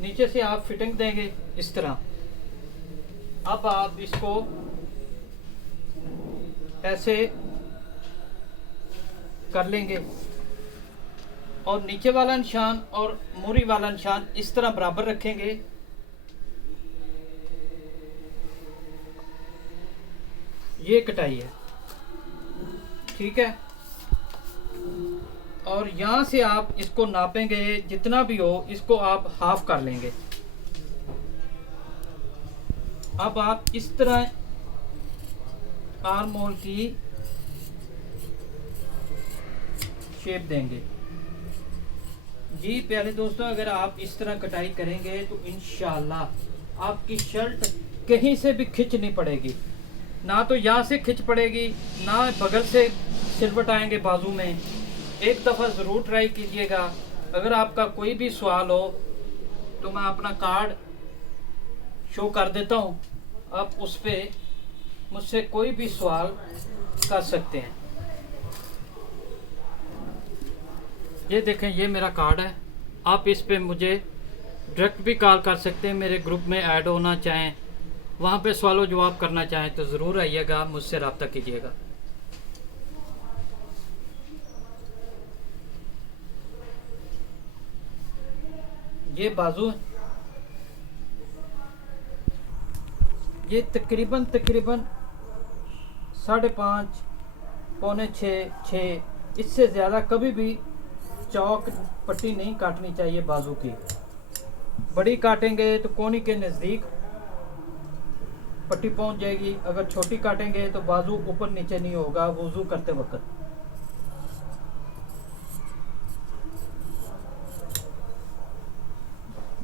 नीचे से आप फिटिंग देंगे इस तरह। अब आप इसको ऐसे कर लेंगे और नीचे वाला निशान और मूरी वाला निशान इस तरह बराबर रखेंगे। ये कटाई है, ठीक है। और यहाँ से आप इसको नापेंगे, जितना भी हो इसको आप हाफ कर लेंगे। अब आप इस तरह आर्म होल की शेप देंगे। जी प्यारे दोस्तों, अगर आप इस तरह कटाई करेंगे तो इंशाल्लाह आपकी शर्ट कहीं से भी खिंच नहीं पड़ेगी, ना तो यहाँ से खिंच पड़ेगी, ना बगल से सिलवट आएंगे बाजू में। एक दफ़ा ज़रूर ट्राई कीजिएगा। अगर आपका कोई भी सवाल हो तो मैं अपना कार्ड शो कर देता हूँ, आप उस पर मुझसे कोई भी सवाल कर सकते हैं। ये देखें, ये मेरा कार्ड है। आप इस पे मुझे डायरेक्ट भी कॉल कर सकते हैं। मेरे ग्रुप में ऐड होना चाहें, वहाँ पे सवालों जवाब करना चाहें तो ज़रूर आइएगा, मुझसे रब्ता कीजिएगा। ये बाजू, ये तकरीबन 5.5 पौने 6, इससे ज़्यादा कभी भी चौक पट्टी नहीं काटनी चाहिए बाजू की। बड़ी काटेंगे तो कोनी के नज़दीक पट्टी पहुंच जाएगी, अगर छोटी काटेंगे तो बाजू ऊपर नीचे नहीं होगा वुज़ू करते वक्त।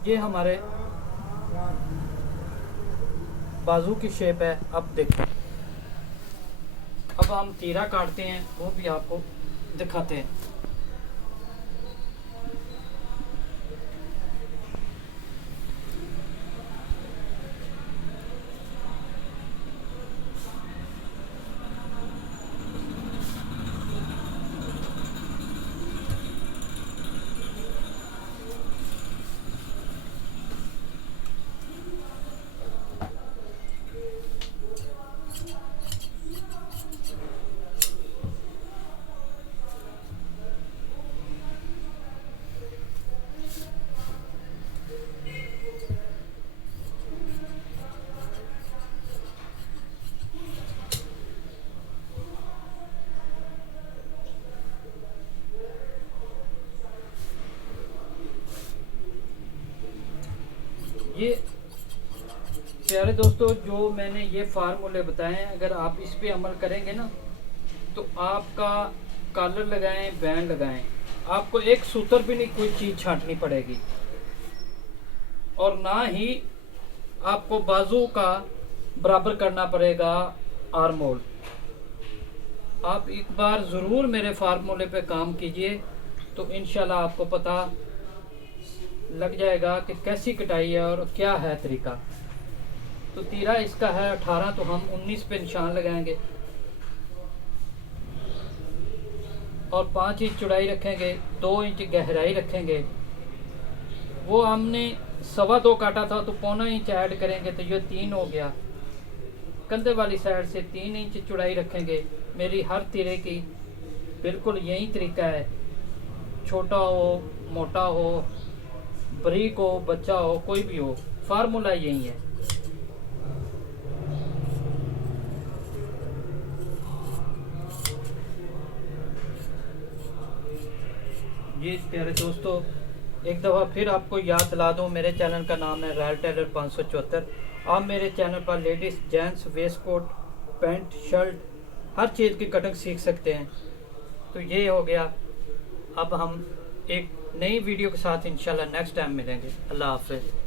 ये हमारे बाजू की शेप है। अब देखो, अब हम तीरा काटते हैं, वो भी आपको दिखाते हैं। ये प्यारे दोस्तों, जो मैंने ये फार्मूले बताए हैं, अगर आप इस पे अमल करेंगे ना तो आपका कॉलर लगाएं, बैंड लगाएं, आपको एक सूत्र भी नहीं कोई चीज़ छांटनी पड़ेगी, और ना ही आपको बाजू का बराबर करना पड़ेगा आर्म होल। आप एक बार ज़रूर मेरे फार्मूले पे काम कीजिए तो इंशाल्लाह आपको पता लग जाएगा कि कैसी कटाई है और क्या है तरीका। तो तीरा इसका है 18, तो हम 19 पे निशान लगाएंगे और 5 इंच चौड़ाई रखेंगे, 2 इंच गहराई रखेंगे। वो हमने 2.25 काटा था तो पौना इंच ऐड करेंगे तो ये 3 हो गया। कंधे वाली साइड से 3 इंच चौड़ाई रखेंगे। मेरी हर तीरे की बिल्कुल यही तरीका है, छोटा हो, मोटा हो, बारीक हो, बच्चा हो, कोई भी हो, फार्मूला यही है। ये प्यारे दोस्तों, एक दफ़ा फिर आपको याद दिला दूँ, मेरे चैनल का नाम है रॉयल टेलर 574। आप मेरे चैनल पर ladies, gents, waistcoat, pant, shirt, हर चीज़ की कटिंग सीख सकते हैं। तो ये हो गया। अब हम एक नई वीडियो के साथ इंशाल्लाह नेक्स्ट टाइम मिलेंगे। अल्लाह हाफ़िज़।